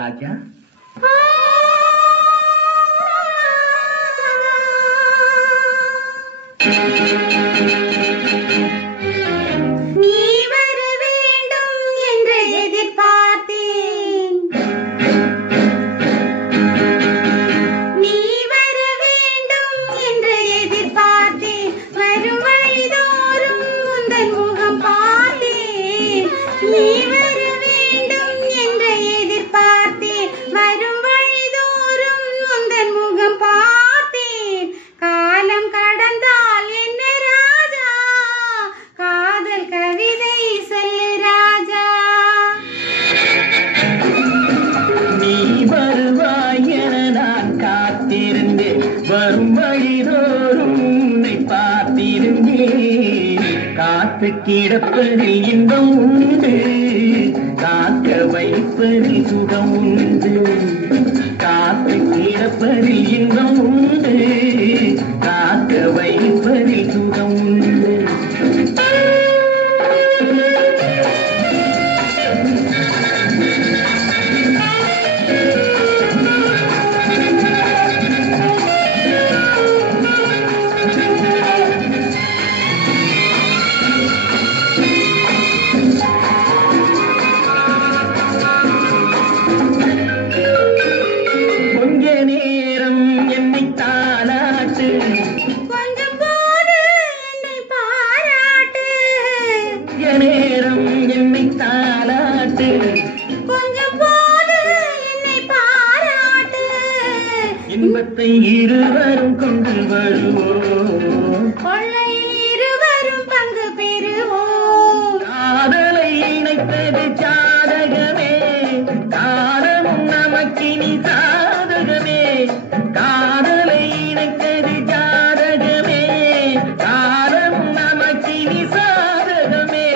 ராஜா நீ வர வேண்டும் என்று எதிர்பார்த்தேன். நீ வர வேண்டும் என்று எதிர்பார்த்தேன். வரும் வழிதோறும் உந்தன் முகம் பார்த்தேன். நீ வர வேண்டும் என்று எதிர்பார்த்தேன். வரும் வழிதோறும் உந்தன் முகம் பார்த்தேன். காலம் கடந்தால் என்ன ராஜா, காதல் கவிதை சொல்லு ராஜா. நீ வருவாய் என நான் காத்திருந்தேன். வரும் வழிதோறும் உன்னை பார்த்திருந்தேன். காத்து கிடப்பதில் இன்பம் உண்டு, காக்க வைப்பதில் சுகம் உண்டு. காத்து கிடப்பதில் இன்பம் உண்டு, காக்க வைப்பதில் சுகம் உண்டு. கொஞ்ச நேரம் என்னை தாளாட்டு, கொஞ்சம் போது என்னை பாராட்டு. கொஞ்ச நேரம் என்னை தாளாட்டு. கொஞ்சம் போது என்னை பாராட்டு. இன்பத்தை இருவரும் கொண்டு வருவோம். கொள்ளையில் இருவரும் பங்கு பெறுவோம். காதலை இணைத்தது ஜாதகமே, காலமும் நமக்கினி சாதகமே. காதலை இணைத்தது ஜாதகமே, காலமும் நமக்கினி சாதகமே.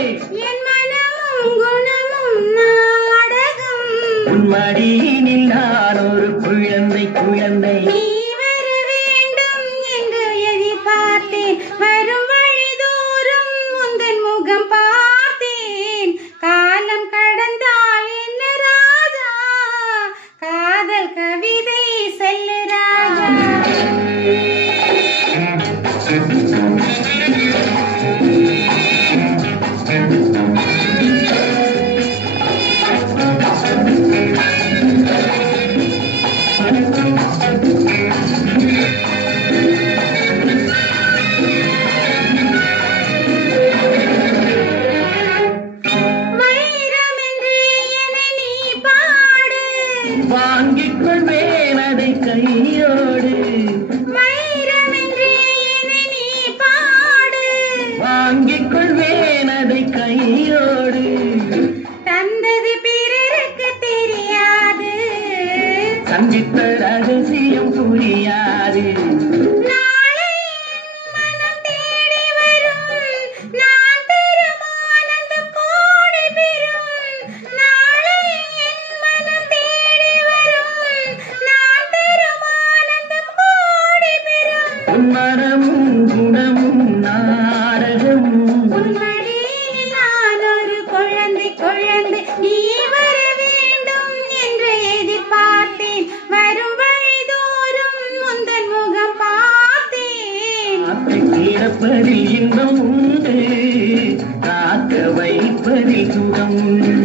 என் மனமும் குணமும் நாடகம். உன் மடியினில் நான் ஒரு குழந்தை குழந்தை. நீ வர வேண்டும் என்று எதிர்பார்த்தேன். வரும் வழிதோறும் உந்தன் முகம் பார்த்தேன். காலம் கடந்தால் என்ன ராஜா, காதல் கவிதை சொல்லு ராஜா. வைரம் என்று என்னை நீ பாடு. வாங்கிக் கொள்வேன் அதை கையோடு. வைரம் என்று என்னை நீ பாடு. வாங்கிக் கொள்வேன் அதை கையோடு. தந்தது பிறருக்கு தெரியாது. சந்தித்த ரகசியம் புரியாது. நாளை என் மனம் தேடி வரும். நான் பெறும் ஆனந்தம் கோடி பெறும். நாளை என் மனம் தேடி வரும். நான் பெறும் ஆனந்தம் கோடி பெறும். உன் மனமும் குணமும் நாடகமும். உன் மடியில் நான் ஒரு குழந்தை குழந்தை. நீ வர வேண்டும் என்று எதிர்பார்த்தேன். வரும் வழிதோறும் உந்தன் முகம் பார்த்தேன். காத்து கிடப்பதில் இன்பம் உண்டு, காக்க வைப்பதில் சுகம் உண்டு.